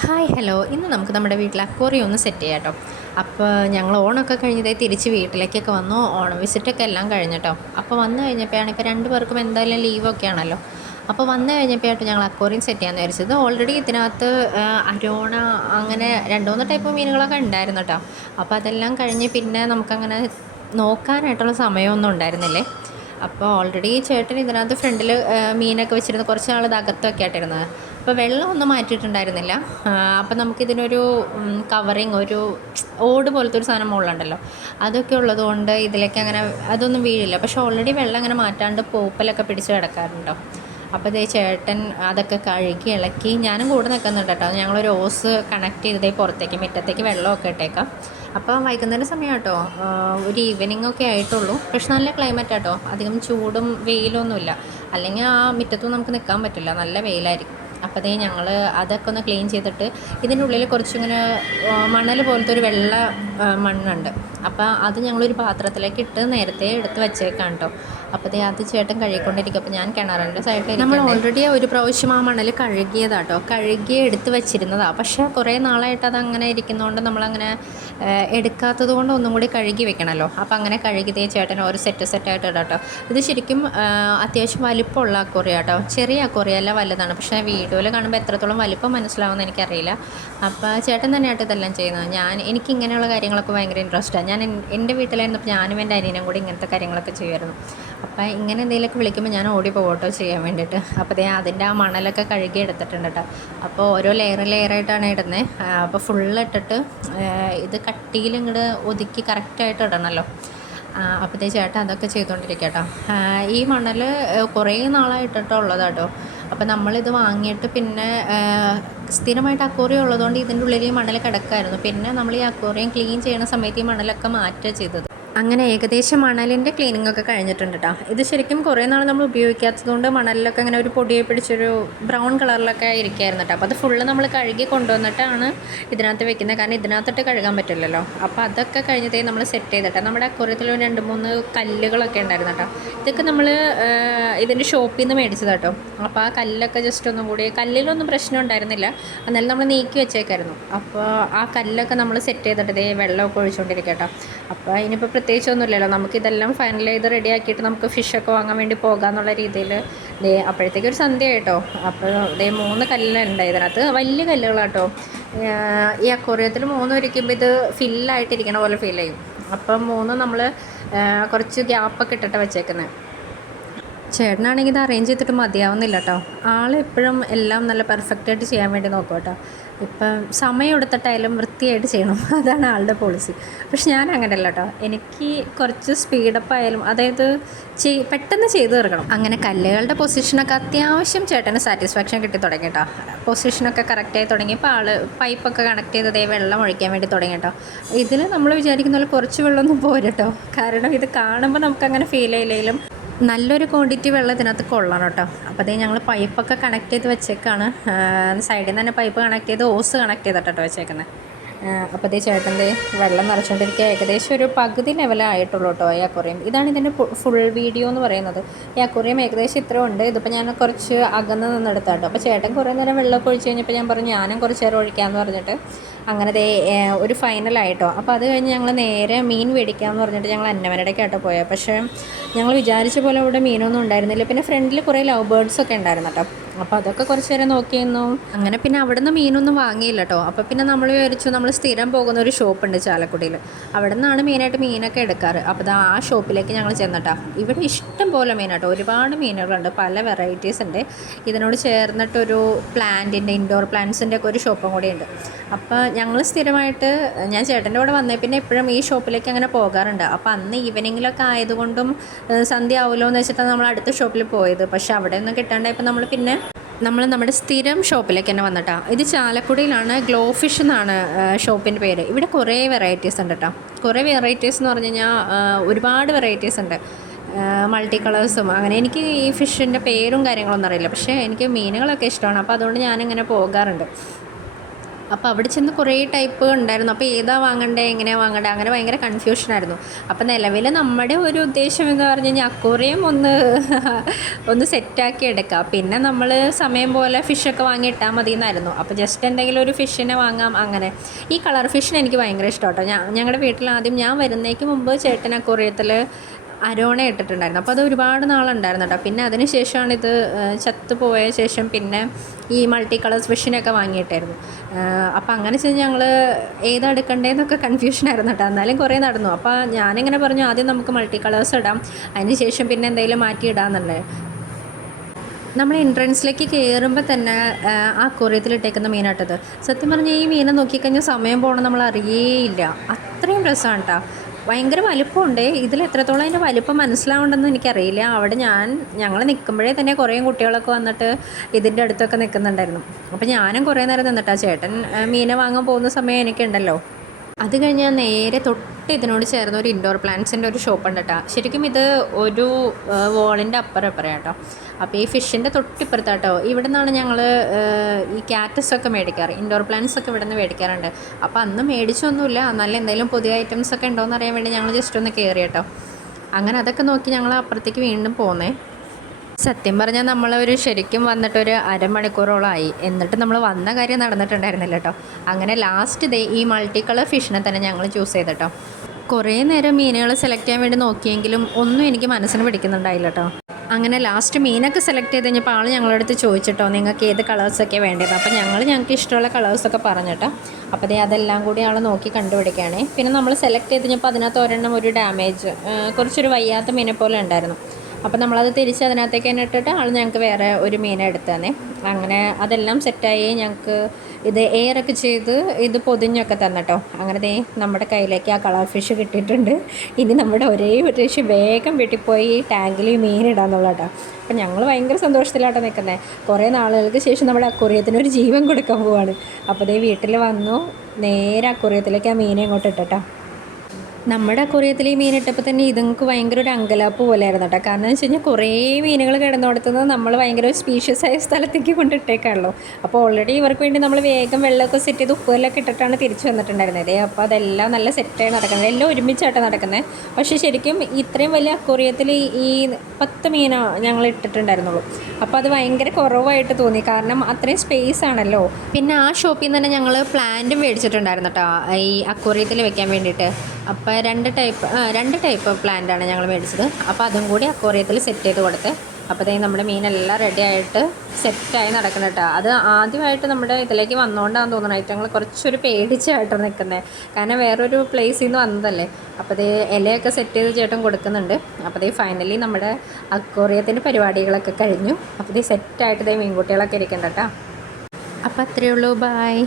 Hi hello, ഇന്ന് നമുക്ക് നമ്മുടെ വീട്ടിൽ അക്വേറിയം ഒന്ന് സെറ്റ് ചെയ്യാം കേട്ടോ. അപ്പോൾ ഞങ്ങൾ ഓണമൊക്കെ കഴിഞ്ഞതേ തിരിച്ച് വീട്ടിലേക്കൊക്കെ വന്നു. ഓണം വിസിറ്റൊക്കെ എല്ലാം കഴിഞ്ഞിട്ടോ. അപ്പോൾ വന്നു കഴിഞ്ഞപ്പോഴാണ് ഇപ്പോൾ രണ്ട് പേർക്കും എന്തായാലും ലീവൊക്കെ ആണല്ലോ. അപ്പോൾ വന്നു കഴിഞ്ഞപ്പോഴായിട്ട് ഞങ്ങൾ അക്വേറിയം സെറ്റ് ചെയ്യാമെന്ന് വിചാരിച്ചത്. ഓൾറെഡി ഇതിനകത്ത് അരോണ അങ്ങനെ രണ്ട് മൂന്ന് ടൈപ്പ് മീനുകളൊക്കെ ഉണ്ടായിരുന്നു കേട്ടോ. അപ്പോൾ അതെല്ലാം കഴിഞ്ഞ് പിന്നെ നമുക്കങ്ങനെ നോക്കാനായിട്ടുള്ള സമയമൊന്നും ഉണ്ടായിരുന്നില്ലേ. അപ്പോൾ ഓൾറെഡി ചേട്ടൻ ഇതിനകത്ത് ഫ്രണ്ടിൽ മീനൊക്കെ വെച്ചിരുന്ന കുറച്ച് നാൾ ഇത് അകത്തൊക്കെ ആയിട്ടിരുന്നത്. അപ്പോൾ വെള്ളമൊന്നും മാറ്റിയിട്ടുണ്ടായിരുന്നില്ല. അപ്പോൾ നമുക്കിതിനൊരു കവറിങ്, ഒരു ഓട് പോലത്തെ ഒരു സാധനം മുകളിലുണ്ടല്ലോ, അതൊക്കെ ഉള്ളതുകൊണ്ട് ഇതിലേക്ക് അങ്ങനെ അതൊന്നും വീഴില്ല. പക്ഷേ ഓൾറെഡി വെള്ളം അങ്ങനെ മാറ്റാണ്ട് പൂപ്പലൊക്കെ പിടിച്ച് കിടക്കാറുണ്ടോ. അപ്പോൾ ഇതേ ചേട്ടൻ അതൊക്കെ കഴുകി ഇളക്കി, ഞാനും കൂടെ നിൽക്കുന്നുണ്ട് കേട്ടോ. ഞങ്ങളൊരു ഓസ് കണക്ട് ചെയ്തതേ പുറത്തേക്ക് മുറ്റത്തേക്ക് വെള്ളമൊക്കെ ഇട്ടേക്കാം. അപ്പോൾ വൈകുന്നേരം സമയം കേട്ടോ, ഒരു ഈവനിങ് ഒക്കെ ആയിട്ടുള്ളൂ. പക്ഷെ നല്ല ക്ലൈമറ്റ് കേട്ടോ, അധികം ചൂടും വെയിലൊന്നുമില്ല. അല്ലെങ്കിൽ ആ മുറ്റത്തും നമുക്ക് നിൽക്കാൻ പറ്റില്ല, നല്ല വെയിലായിരിക്കും. അപ്പോൾ അതേ ഞങ്ങൾ അതൊക്കെ ഒന്ന് ക്ലീൻ ചെയ്തിട്ട് ഇതിൻ്റെ ഉള്ളിൽ കുറച്ചിങ്ങനെ മണൽ പോലത്തെ ഒരു വെള്ള മണ്ണുണ്ട്. അപ്പോൾ അത് ഞങ്ങളൊരു പാത്രത്തിലേക്ക് ഇട്ട് നേരത്തെ എടുത്ത് വെച്ചേക്കാം കേട്ടോ. അപ്പോൾ അത് ചേട്ടൻ കഴുകിക്കൊണ്ടിരിക്കും. അപ്പോൾ ഞാൻ കിണറിൻ്റെ സൈഡിൽ നമ്മൾ ഓൾറെഡി ഒരു പ്രാവശ്യം ആ മണൽ കഴുകിയതാട്ടോ, കഴുകി എടുത്ത് വെച്ചിരുന്നതാണ്. പക്ഷേ കുറേ നാളായിട്ട് അതങ്ങനെ ഇരിക്കുന്നതുകൊണ്ട് നമ്മളങ്ങനെ എടുക്കാത്തത് കൊണ്ട് ഒന്നും കൂടി കഴുകി വെക്കണമല്ലോ. അപ്പോൾ അങ്ങനെ കഴുകിയതേ ചേട്ടൻ ഒരു സെറ്റായിട്ട് ഇടാം കേട്ടോ. ഇത് ശരിക്കും അത്യാവശ്യം വലിപ്പമുള്ള അക്വേറിയം കേട്ടോ, ചെറിയ അക്വേറിയം അല്ല, വലുതാണ്. പക്ഷേ വീഡിയോയിൽ കാണുമ്പോൾ എത്രത്തോളം വലിപ്പം മനസ്സിലാവുമെന്ന് എനിക്കറിയില്ല. അപ്പോൾ ചേട്ടൻ തന്നെയായിട്ട് ഇതെല്ലാം ചെയ്യുന്നത്. എനിക്ക് ഇങ്ങനെയുള്ള കാര്യങ്ങളൊക്കെ ഭയങ്കര ഇൻട്രസ്റ്റാണ്. ഞാൻ എൻ്റെ വീട്ടിലായിരുന്നപ്പോൾ ഞാനും എൻ്റെ അനിയനും കൂടി ഇങ്ങനത്തെ കാര്യങ്ങളൊക്കെ ചെയ്യുമായിരുന്നു. അപ്പോൾ ഇങ്ങനെ എന്തെങ്കിലുമൊക്കെ വിളിക്കുമ്പോൾ ഞാൻ ഓടി പോകട്ടോ ചെയ്യാൻ വേണ്ടിയിട്ട്. അപ്പോൾ അതിൻ്റെ ആ മണലൊക്കെ കഴുകി എടുത്തിട്ടുണ്ട് കേട്ടോ. അപ്പോൾ ഓരോ ലെയറായിട്ടാണ് ഇടുന്നത്. അപ്പോൾ ഫുള്ളിട്ടിട്ട് ഇത് കട്ടിയിൽ ഇങ്ങോട്ട് ഒതുക്കി കറക്റ്റായിട്ട് ഇടണമല്ലോ. അപ്പോൾ ചേട്ടൻ അതൊക്കെ ചെയ്തുകൊണ്ടിരിക്കുക കേട്ടോ. ഈ മണൽ കുറേ നാളായിട്ടിട്ടുള്ളതാണ് കേട്ടോ. അപ്പോൾ നമ്മളിത് വാങ്ങിയിട്ട് പിന്നെ സ്ഥിരമായിട്ട് അക്വേറിയം ഉള്ളതുകൊണ്ട് ഇതിൻ്റെ ഉള്ളിൽ ഈ മണൽ കിടക്കായിരുന്നു. പിന്നെ നമ്മൾ ഈ അക്വേറിയം ക്ലീൻ ചെയ്യുന്ന സമയത്ത് ഈ മണലൊക്കെ മാറ്റുക ചെയ്തത്. അങ്ങനെ ഏകദേശം മണലിൻ്റെ ക്ലീനിങ് ഒക്കെ കഴിഞ്ഞിട്ടുണ്ട് കേട്ടോ. ഇത് ശരിക്കും കുറേ നാൾ നമ്മൾ ഉപയോഗിക്കാത്തതുകൊണ്ട് മണലിലൊക്കെ അങ്ങനെ ഒരു പൊടിയെ പിടിച്ചൊരു ബ്രൗൺ കളറിലൊക്കെ ഇരിക്കുകയായിരുന്നു കേട്ടോ. അപ്പോൾ അത് ഫുള്ള് നമ്മൾ കഴുകി കൊണ്ടുവന്നിട്ടാണ് ഇതിനകത്ത് വെക്കുന്നത്, കാരണം ഇതിനകത്തിട്ട് കഴുകാൻ പറ്റില്ലല്ലോ. അപ്പോൾ അതൊക്കെ കഴിഞ്ഞതേ നമ്മൾ സെറ്റ് ചെയ്തിട്ട് നമ്മുടെ അക്വേറിയത്തിൽ 2-3 കല്ലുകളൊക്കെ ഉണ്ടായിരുന്നു കേട്ടോ. ഇതൊക്കെ നമ്മൾ ഇതിൻ്റെ ഷോപ്പിൽ നിന്ന് മേടിച്ചത് കേട്ടോ. അപ്പോൾ ആ കല്ലൊക്കെ ജസ്റ്റ് ഒന്നും കൂടി, കല്ലിലൊന്നും പ്രശ്നം ഉണ്ടായിരുന്നില്ല, എന്നാലും നമ്മൾ നീക്കി വെച്ചേക്കായിരുന്നു. അപ്പോൾ ആ കല്ലൊക്കെ നമ്മൾ സെറ്റ് ചെയ്തിട്ട് ഇതേ വെള്ളമൊക്കെ ഒഴിച്ചുകൊണ്ടിരിക്കുക കേട്ടോ. അപ്പോൾ ഇതിനിപ്പോൾ പ്രത്യേകിച്ചൊന്നുമില്ലല്ലോ, നമുക്കിതെല്ലാം ഫൈനൽ ചെയ്ത് റെഡിയാക്കിയിട്ട് നമുക്ക് ഫിഷൊക്കെ വാങ്ങാൻ വേണ്ടി പോകാമെന്നുള്ള രീതിയിൽ അപ്പോഴത്തേക്കൊരു സന്ധ്യ കേട്ടോ. അപ്പോൾ 3 കല്ലുണ്ട് ഇതിനകത്ത്, വലിയ കല്ലുകളാട്ടോ. ഈ അക്വേറിയത്തിൽ 3 ഇരിക്കുമ്പോൾ ഇത് ഫില്ലായിട്ടിരിക്കണ പോലെ ഫീൽ ചെയ്യും. അപ്പം 3 നമ്മൾ കുറച്ച് ഗ്യാപ്പൊക്കെ ഇട്ടിട്ട് വെച്ചേക്കുന്നത്. ചേട്ടനാണെങ്കിൽ ഇത് അറേഞ്ച് ചെയ്തിട്ട് മതിയാവുന്നില്ല കേട്ടോ. ആളെപ്പോഴും എല്ലാം നല്ല പെർഫെക്റ്റായിട്ട് ചെയ്യാൻ വേണ്ടി നോക്കും കേട്ടോ. ഇപ്പം സമയം എടുത്തിട്ടായാലും വൃത്തിയായിട്ട് ചെയ്യണം, അതാണ് ആളുടെ പോളിസി. പക്ഷെ ഞാൻ അങ്ങനെയല്ല കേട്ടോ, എനിക്ക് കുറച്ച് സ്പീഡപ്പ് ആയാലും, അതായത് പെട്ടെന്ന് ചെയ്തു തീർക്കണം. അങ്ങനെ കല്ലുകളുടെ പൊസിഷനൊക്കെ അത്യാവശ്യം ചേട്ടന് സാറ്റിസ്ഫാക്ഷൻ കിട്ടി തുടങ്ങി കേട്ടോ. പൊസിഷനൊക്കെ കറക്റ്റായി തുടങ്ങിയപ്പോൾ ആൾ പൈപ്പൊക്കെ കണക്ട് ചെയ്തതേ വെള്ളം ഒഴിക്കാൻ വേണ്ടി തുടങ്ങി കേട്ടോ. ഇതിൽ നമ്മൾ വിചാരിക്കുന്ന പോലെ കുറച്ച് വെള്ളമൊന്നും പോരട്ടോ, കാരണം ഇത് കാണുമ്പോൾ നമുക്കങ്ങനെ ഫീൽ ചെയ്യില്ലെങ്കിലും നല്ലൊരു ക്വാണ്ടിറ്റി വെള്ളം ഇതിനകത്ത് കൊള്ളണം കേട്ടോ. അപ്പോൾ ഞങ്ങൾ പൈപ്പൊക്കെ കണക്ട് ചെയ്ത് വെച്ചേക്കാണ്. സൈഡിൽ നിന്ന് തന്നെ പൈപ്പ് കണക്ട് ചെയ്ത് ഓസ് കണക്ട് ചെയ്തിട്ടോ വെച്ചേക്കുന്നത്. അപ്പോൾ ചേട്ടൻ്റെ വെള്ളം നിറച്ചുകൊണ്ടിരിക്കുക. ഏകദേശം ഒരു പകുതി ലെവലായിട്ടുള്ളൂ കേട്ടോ ഈ അക്വേറിയം. ഇതാണ് ഇതിൻ്റെ ഫുൾ വീഡിയോ എന്ന് പറയുന്നത്. ഈ അക്വേറിയം ഏകദേശം ഇത്ര ഉണ്ട്. ഇതിപ്പോൾ ഞാൻ കുറച്ച് അകന്ന് നിന്നെടുത്താട്ടോ. അപ്പോൾ ചേട്ടൻ കുറേ നേരം വെള്ളമൊക്കെ ഒഴിച്ച് കഴിഞ്ഞപ്പോൾ ഞാൻ പറഞ്ഞു ഞാനും കുറച്ച് നേരം ഒഴിക്കാമെന്ന് പറഞ്ഞിട്ട് അങ്ങനെ ഒരു ഫൈനലായിട്ടോ. അപ്പോൾ അത് കഴിഞ്ഞ് ഞങ്ങൾ നേരെ മീൻ മേടിക്കാമെന്ന് പറഞ്ഞിട്ട് ഞങ്ങൾ അന്നമനടയ്ക്കാട്ടോ പോയത്. പക്ഷേ ഞങ്ങൾ വിചാരിച്ച പോലെ ഇവിടെ മീനൊന്നും ഉണ്ടായിരുന്നില്ല. പിന്നെ ഫ്രണ്ടിൽ കുറേ ലവ് ബേർഡ്സൊക്കെ ഉണ്ടായിരുന്നു കേട്ടോ. അപ്പോൾ അതൊക്കെ കുറച്ച് നേരം നോക്കിയിരുന്നു. അങ്ങനെ പിന്നെ അവിടെ നിന്ന് മീനൊന്നും വാങ്ങിയില്ല കേട്ടോ. അപ്പോൾ പിന്നെ നമ്മൾ വിചാരിച്ചു, നമ്മൾ സ്ഥിരം പോകുന്ന ഒരു ഷോപ്പുണ്ട് ചാലക്കുടിയിൽ, അവിടെ നിന്നാണ് മെയിനായിട്ട് മീനൊക്കെ എടുക്കാറ്. അപ്പോൾ ആ ഷോപ്പിലേക്ക് ഞങ്ങൾ ചെന്നിട്ടാ. ഇവിടെ ഇഷ്ടം പോലെ മീനാട്ടോ, ഒരുപാട് മീനുകളുണ്ട്, പല വെറൈറ്റീസ് ഉണ്ട്. ഇതിനോട് ചേർന്നിട്ടൊരു പ്ലാന്റിൻ്റെ, ഇൻഡോർ പ്ലാന്റ്സിൻ്റെ ഒക്കെ ഒരു ഷോപ്പും കൂടി ഉണ്ട്. അപ്പോൾ ഞങ്ങൾ സ്ഥിരമായിട്ട്, ഞാൻ ചേട്ടൻ്റെ കൂടെ വന്നേ പിന്നെ എപ്പോഴും ഈ ഷോപ്പിലേക്ക് അങ്ങനെ പോകാറുണ്ട്. അപ്പോൾ അന്ന് ഈവനിങ്ങിലൊക്കെ ആയതുകൊണ്ടും സന്ധ്യ ആവുമല്ലോ എന്ന് വെച്ചിട്ടാണ് നമ്മൾ അടുത്ത ഷോപ്പിൽ പോയത്. പക്ഷേ അവിടെ ഒന്നും കിട്ടാണ്ടായപ്പോൾ നമ്മൾ നമ്മുടെ സ്ഥിരം ഷോപ്പിലേക്ക് തന്നെ വന്നിട്ടാ. ഇത് ചാലക്കുടിയിലാണ്, ഗ്ലോ ഫിഷ് എന്നാണ് ഷോപ്പിൻ്റെ പേര്. ഇവിടെ കുറേ വെറൈറ്റീസ് ഉണ്ട് കേട്ടോ. കുറേ വെറൈറ്റീസ് എന്ന് പറഞ്ഞു കഴിഞ്ഞാൽ ഒരുപാട് വെറൈറ്റീസ് ഉണ്ട്, മൾട്ടി കളേഴ്സും. അങ്ങനെ എനിക്ക് ഈ ഫിഷിൻ്റെ പേരും കാര്യങ്ങളൊന്നും അറിയില്ല, പക്ഷേ എനിക്ക് മീനുകളൊക്കെ ഇഷ്ടമാണ്. അപ്പോൾ അതുകൊണ്ട് ഞാനിങ്ങനെ പോകാറുണ്ട്. അപ്പോൾ അവിടെ ചെന്ന് കുറേ ടൈപ്പ് ഉണ്ടായിരുന്നു. അപ്പോൾ ഏതാ വാങ്ങണ്ടേ, എങ്ങനെയാണ് വാങ്ങണ്ടേ, അങ്ങനെ ഭയങ്കര കൺഫ്യൂഷനായിരുന്നു. അപ്പോൾ നിലവിൽ നമ്മുടെ ഒരു ഉദ്ദേശം എന്ന് പറഞ്ഞു കഴിഞ്ഞാൽ അക്വേറിയം ഒന്ന് സെറ്റാക്കി എടുക്കുക. പിന്നെ നമ്മൾ സമയം പോലെ ഫിഷൊക്കെ വാങ്ങി ഇട്ടാൽ മതി എന്നായിരുന്നു. അപ്പോൾ ജസ്റ്റ് എന്തെങ്കിലും ഒരു ഫിഷിനെ വാങ്ങാം അങ്ങനെ. ഈ കളർ ഫിഷിനെ എനിക്ക് ഭയങ്കര ഇഷ്ടം കേട്ടോ. ഞങ്ങളുടെ വീട്ടിൽ ആദ്യം ഞാൻ വരുന്നേക്ക് മുമ്പ് ചേട്ടൻ അക്വേറിയത്തിൽ അരോണ ഇട്ടിട്ടുണ്ടായിരുന്നു. അപ്പോൾ അത് ഒരുപാട് നാളുണ്ടായിരുന്നു കേട്ടോ. പിന്നെ അതിന് ശേഷമാണ് ഇത് ചത്തുപോയ ശേഷം പിന്നെ ഈ മൾട്ടി കളേഴ്സ് ഫിഷിനൊക്കെ വാങ്ങിയിട്ടായിരുന്നു. അപ്പോൾ അങ്ങനെ ചെയ്ത് ഞങ്ങൾ ഏതാ എടുക്കണ്ടേന്നൊക്കെ കൺഫ്യൂഷനായിരുന്നു കേട്ടോ. എന്നാലും കുറേ നടന്നു. അപ്പോൾ ഞാനിങ്ങനെ പറഞ്ഞു ആദ്യം നമുക്ക് മൾട്ടി കളേഴ്സ് ഇടാം, അതിന് ശേഷം പിന്നെ എന്തെങ്കിലും മാറ്റി ഇടാമെന്നുള്ളത്. നമ്മൾ എൻട്രൻസിലേക്ക് കയറുമ്പോൾ തന്നെ ആ അക്വേറിയത്തിലിട്ടേക്കുന്ന മീനാട്ടത്. സത്യം പറഞ്ഞാൽ ഈ മീനെ നോക്കിക്കഴിഞ്ഞാൽ സമയം പോകണം നമ്മൾ അറിയേയില്ല, അത്രയും രസമാണ് കേട്ടോ. ഭയങ്കര വലിപ്പമുണ്ട്. ഇതിൽ എത്രത്തോളം അതിൻ്റെ വലിപ്പം മനസ്സിലാവുണ്ടെന്ന് എനിക്കറിയില്ല. അവിടെ ഞങ്ങൾ നിൽക്കുമ്പോഴേ തന്നെ കുറേ കുട്ടികളൊക്കെ വന്നിട്ട് ഇതിൻ്റെ അടുത്തൊക്കെ നിൽക്കുന്നുണ്ടായിരുന്നു. അപ്പോൾ ഞാനും കുറേ നേരം നിന്നിട്ടാ. ചേട്ടൻ മീനെ വാങ്ങാൻ പോകുന്ന സമയം എനിക്കുണ്ടല്ലോ. അത് കഴിഞ്ഞാൽ നേരെ തൊട്ട് ഇതിനോട് ചേർന്ന ഒരു ഇൻഡോർ പ്ലാന്റ്സിൻ്റെ ഒരു ഷോപ്പ് ഉണ്ട് കേട്ടോ. ശരിക്കും ഇത് ഒരു വോളിൻ്റെ അപ്പുറം കേട്ടോ. അപ്പോൾ ഈ ഫിഷിൻ്റെ തൊട്ടിപ്പുറത്താട്ടോ. ഇവിടെ നിന്നാണ് ഞങ്ങൾ ഈ ക്യാറ്റസൊക്കെ മേടിക്കാറ്. ഇൻഡോർ പ്ലാന്റ്സ് ഒക്കെ ഇവിടെ നിന്ന് മേടിക്കാറുണ്ട്. അപ്പോൾ അന്ന് മേടിച്ചൊന്നുമില്ല, നല്ല എന്തെങ്കിലും പുതിയ ഐറ്റംസ് ഒക്കെ ഉണ്ടോ എന്ന് അറിയാൻ വേണ്ടി ഞങ്ങൾ ജസ്റ്റ് ഒന്ന് കയറി കേട്ടോ. അങ്ങനെ അതൊക്കെ നോക്കി ഞങ്ങൾ അപ്പുറത്തേക്ക് വീണ്ടും പോന്നേ. സത്യം പറഞ്ഞാൽ നമ്മളൊരു ശരിക്കും വന്നിട്ടൊരു അരമണിക്കൂറോളമായി. എന്നിട്ട് നമ്മൾ വന്ന കാര്യം നടന്നിട്ടുണ്ടായിരുന്നില്ല കേട്ടോ. അങ്ങനെ ലാസ്റ്റ് ഈ മൾട്ടി കളർ ഫിഷിനെ തന്നെ ഞങ്ങൾ ചൂസ് ചെയ്തിട്ടോ. കുറേ നേരം മീനുകൾ സെലക്ട് ചെയ്യാൻ വേണ്ടി നോക്കിയെങ്കിലും ഒന്നും എനിക്ക് മനസ്സിന് പിടിക്കുന്നുണ്ടായില്ല കേട്ടോ. അങ്ങനെ ലാസ്റ്റ് മീനൊക്കെ സെലക്ട് ചെയ്ത് കഴിഞ്ഞപ്പോൾ ആൾ ഞങ്ങളുടെ അടുത്ത് ചോദിച്ചിട്ടോ നിങ്ങൾക്ക് ഏത് കളേഴ്സൊക്കെ വേണ്ടത്. അപ്പോൾ ഞങ്ങൾക്ക് ഇഷ്ടമുള്ള കളേഴ്സൊക്കെ പറഞ്ഞിട്ടോ. അപ്പോൾ അതെല്ലാം കൂടി ആൾ നോക്കി കണ്ടുപിടിക്കുകയാണേ. പിന്നെ നമ്മൾ സെലക്ട് ചെയ്ത് കഴിഞ്ഞപ്പോൾ അതിനകത്ത് ഒരെണ്ണം ഒരു ഡാമേജ്, കുറച്ചൊരു വയ്യാത്ത മീനെ പോലെ ഉണ്ടായിരുന്നു. അപ്പോൾ നമ്മളത് തിരിച്ച് അതിനകത്തേക്ക് തന്നെ ഇട്ടിട്ട് ആൾ ഞങ്ങൾക്ക് വേറെ ഒരു മീനെ എടുത്തു തന്നെ. അങ്ങനെ അതെല്ലാം സെറ്റായി ഞങ്ങൾക്ക് ഇത് എയറൊക്കെ ചെയ്ത് ഇത് പൊതിഞ്ഞൊക്കെ തന്നിട്ടോ. അങ്ങനെ നമ്മുടെ കയ്യിലേക്ക് ആ കളർ ഫിഷ് കിട്ടിയിട്ടുണ്ട്. ഇനി നമ്മുടെ ഒരേ ഒരു ഫിഷ് വേഗം വീട്ടിൽ പോയി ടാങ്കിൽ മീനിടാന്നുള്ള കേട്ടോ. അപ്പം ഞങ്ങൾ ഭയങ്കര സന്തോഷത്തിലാട്ടോ നിൽക്കുന്നത്. കുറേ നാളുകൾക്ക് ശേഷം നമ്മുടെ അക്വേറിയത്തിന് ഒരു ജീവൻ കൊടുക്കാൻ പോവാണ്. അപ്പോൾ വീട്ടിൽ വന്നു നേരെ അക്വേറിയത്തിലേക്ക് ആ മീനെ ഇങ്ങോട്ട് ഇട്ടോ. നമ്മുടെ അക്വേറിയത്തിൽ ഈ മീനിട്ടപ്പോൾ തന്നെ ഇതുങ്ങൾക്ക് ഭയങ്കര ഒരു അങ്കലാപ്പ് പോലെയായിരുന്നു കേട്ടോ. കാരണം എന്ന് വെച്ച് കഴിഞ്ഞാൽ കുറേ മീനുകൾ കിടന്നുകൊടുത്തുന്നത് നമ്മൾ ഭയങ്കര ഒരു സ്പീഷ്യസ് ആയ സ്ഥലത്തേക്ക് കൊണ്ടിട്ടേക്കാണല്ലോ. അപ്പോൾ ഓൾറെഡി ഇവർക്ക് വേണ്ടി നമ്മൾ വേഗം വെള്ളമൊക്കെ സെറ്റ് ചെയ്ത് ഉപ്പുകല്ലൊക്കെ ഇട്ടിട്ടാണ് തിരിച്ചു വന്നിട്ടുണ്ടായിരുന്നത്. അപ്പോൾ അതെല്ലാം നല്ല സെറ്റായി നടക്കുന്നത്, എല്ലാം ഒരുമിച്ചായിട്ട് നടക്കുന്നത്. പക്ഷേ ശരിക്കും ഇത്രയും വലിയ അക്വേറിയത്തിൽ ഈ 10 മീനോ ഞങ്ങൾ ഇട്ടിട്ടുണ്ടായിരുന്നുള്ളൂ. അപ്പോൾ അത് ഭയങ്കര കുറവായിട്ട് തോന്നി, കാരണം അത്രയും സ്പേസ് ആണല്ലോ. പിന്നെ ആ ഷോപ്പിൽ നിന്ന് തന്നെ ഞങ്ങൾ പ്ലാന്റും മേടിച്ചിട്ടുണ്ടായിരുന്നു കേട്ടോ ഈ അക്വേറിയത്തിൽ വെക്കാൻ വേണ്ടിയിട്ട്. അപ്പോൾ രണ്ട് ടൈപ്പ് പ്ലാന്റാണ് ഞങ്ങൾ മേടിച്ചത്. അപ്പോൾ അതും കൂടി അക്വേറിയത്തിൽ സെറ്റ് ചെയ്ത് കൊടുത്ത്. അപ്പോഴത്തേക്കും നമ്മുടെ മീനെല്ലാം റെഡി ആയിട്ട് സെറ്റായി നടക്കണം കേട്ടോ. അത് ആദ്യമായിട്ട് നമ്മുടെ ഇതിലേക്ക് വന്നുകൊണ്ടാണെന്ന് തോന്നുന്നത് ഐറ്റങ്ങൾ കുറച്ചൊരു പേടിച്ചായിട്ട് നിൽക്കുന്നത്. കാരണം വേറൊരു പ്ലേസിൽ നിന്ന് വന്നതല്ലേ. അപ്പോൾ ഇലയൊക്കെ സെറ്റ് ചെയ്ത് ചേട്ടൻ കൊടുക്കുന്നുണ്ട്. അപ്പോൾ ഫൈനലി നമ്മുടെ അക്വേറിയത്തിൻ്റെ പരിപാടികളൊക്കെ കഴിഞ്ഞു. അപ്പോൾ സെറ്റായിട്ട് മീൻകുട്ടികളൊക്കെ ഇരിക്കണ്ട കേട്ടോ. അപ്പോൾ അത്രയേ ഉള്ളൂ, ബായ്.